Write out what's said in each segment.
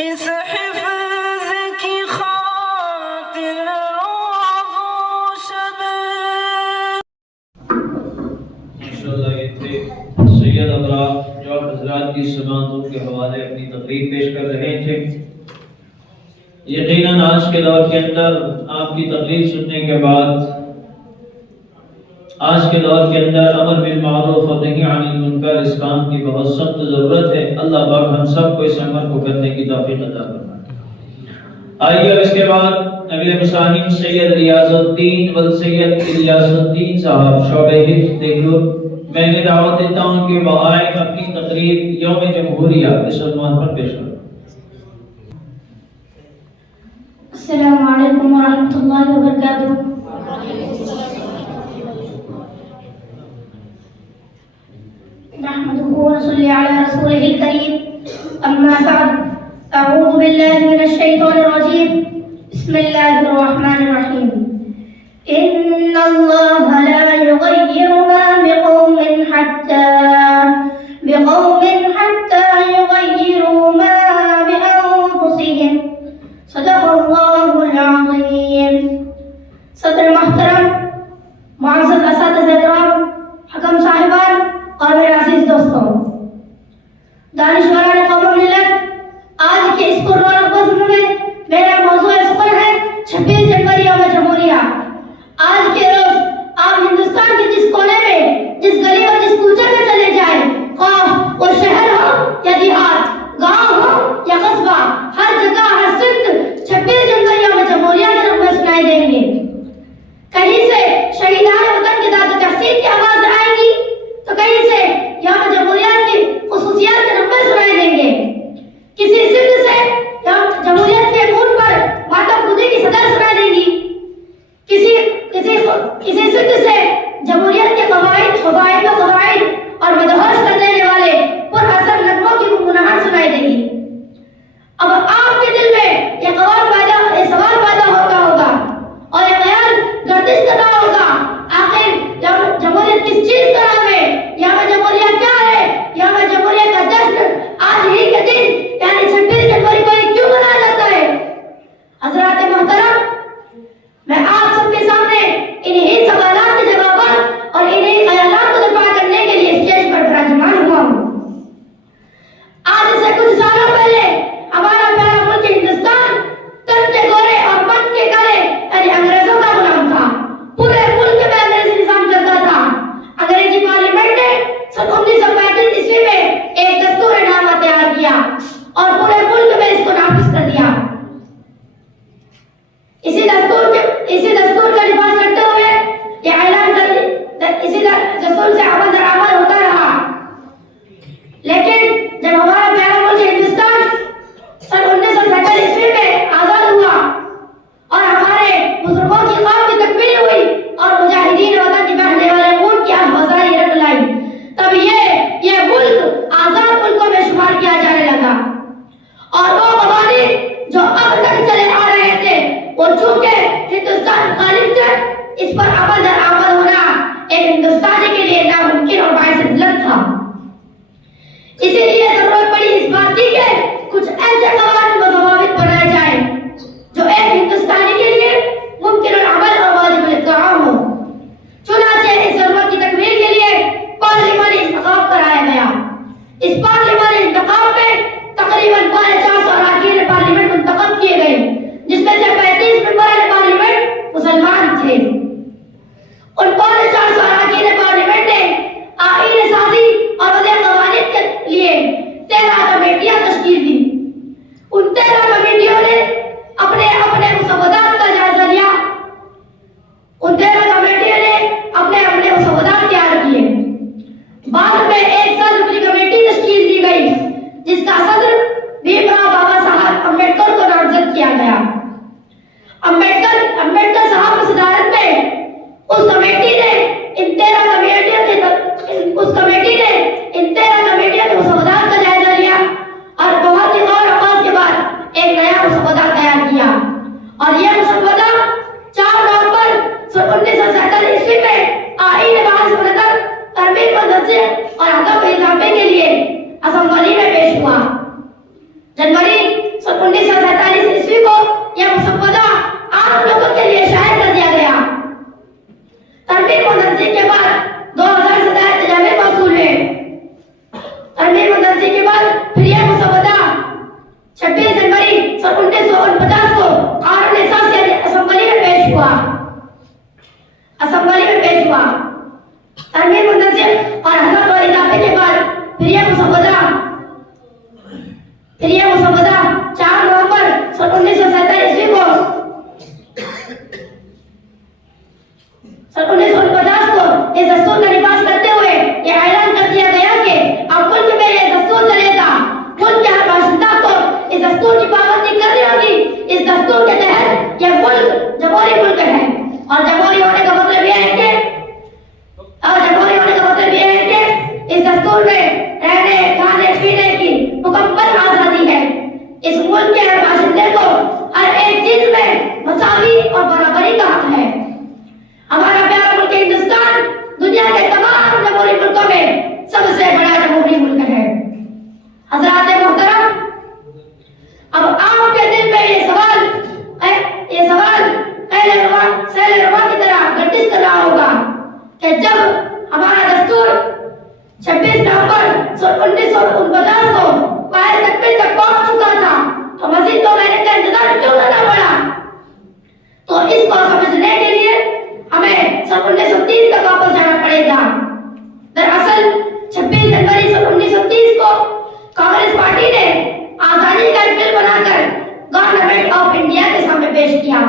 اس حفظ کی خاطر روز و شب ماشاءاللہ یہ تھے سید ابرار جو حضرات کی سماعتوں کے حوالے اپنی تقریر پیش کر رہے تھے۔ یقیناً آج کے دور کے اندر آپ کی تقریر سننے کے بعد آج کے دور کے اندر امر بالمعروف اور نہی عن المنکر اس کام کی بہت سخت ضرورت ہے۔ اللہ پاک ہم سب کو اس عمل کو کرنے کی توفیق عطا فرمائے۔ آئیے اب اس کے بعد اگلے مصاحب سید ریاض الدین والسید الیاس الدین صاحب شعبہ حفظ دہلور، میں نے دعوت دیتا ہوں کہ وہ آئیں اپنی تقریر یوم جمہوریہ اس عنوان پر پیش کریں۔ السلام علیکم ورحمۃ اللہ وبرکاتہ۔ نحمده ونصلي على رسوله الكريم، أما بعد، أعوذ بالله من الشيطان الرجيم، بسم الله الرحمن الرحيم، إن الله لا يغير ما بقوم حتى يغيروا ما بأنفسهم، صدق الله العظيم۔ صدر محترم، معزز اساتذہ کرام، حکم صاحبان اور میرے عزیز دوستوں، دانشوران قوم و ملت، آج کے اس پررونق بزم میں میرا موضوع سخن ہے 26 جنوری یوم جمہوریہ۔ آج کے روز آپ ہندوستان کے جس کونے میں، جس گلی اور جس کوچے میں چلے دستور کی پابندی کرنی ہوگی. اس دستور کے تحت یہ ملک جمہوری ملک ہے. اور جمہوری ہونے کا مطلب یہ ہے کہ اس دستور میں رہنے کھانے پینے کی مکمل آزادی ہے. اس ملک کے ہر باشندے کو ہر ایک چیز میں مساوی اور برابری کا حق ہے. ہمارا پیارا ملک ہندوستان دنیا کے تمام جمہوری ملکوں میں سب سے بڑا جمہوری ملک ہے. حضرات محترم، اب آپ کے دل میں یہ سوال سیل روا کی طرح گردش کر رہا ہوگا کہ جب ہمارا دستور 26 نومبر 1949 کو قائد تکمیل تک پہنچ چکا تھا تو مزید 2 مہینے کا انتظار کیوں کرنا پڑا؟ تو اس کو سمجھنے کے لیے ہمیں 1930 تک واپس جانا پڑے گا. دراصل 26 جنوری 1930 کو کانگریس پارٹی نے آزادی کا ایک بل بنا کر گورنمنٹ آف انڈیا کے سامنے پیش کیا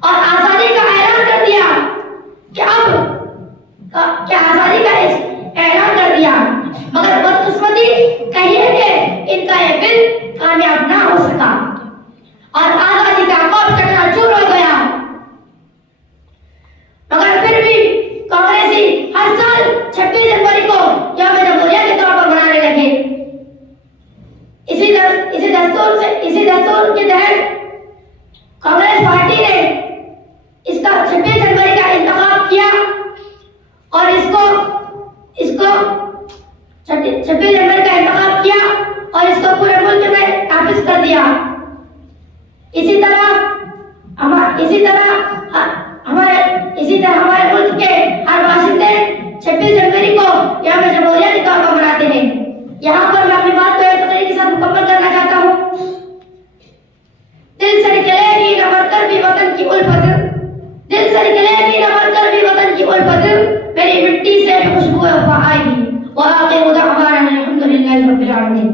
اور آزادی کا اعلان کر دیا کہ آزادی کا اعلان کر دیا. مگر بدقسمتی کہیے کہ ان کا یہ بل کامیاب نہ ہو سکا اور آزادی کا خوف چکنا چور ہو گیا. مگر پھر بھی کانگریسی ہر سال 26 جنوری کو یوم جمہوریہ کے طور پر منانے لگے. اسی دستور کے تحت کانگریس پارٹی نے اس کا 26 جنوری کا انتخاب کیا اور اس کو 26 جنوری کا انتخاب کیا اور اس کو پورے ملک میں نافذ کر دیا. اسی طرح ہمارے ملک کے ہر باشندے 26 جنوری کو یوم جمہوریہ کے طور پر مناتے ہیں. یہاں پر میں اپنی بات کو ایک تقریر کے ساتھ مکمل کرنا چاہتا ہوں. دل سے نکلے گی نہ مر کر بھی وطن کی الفت، دل سے نکلے گی نہ مر کر بھی وطن کی الفت، میری مٹی سے خوشبو وفا آئے گی. وآخر دعوانا الحمد للہ رب العالمین.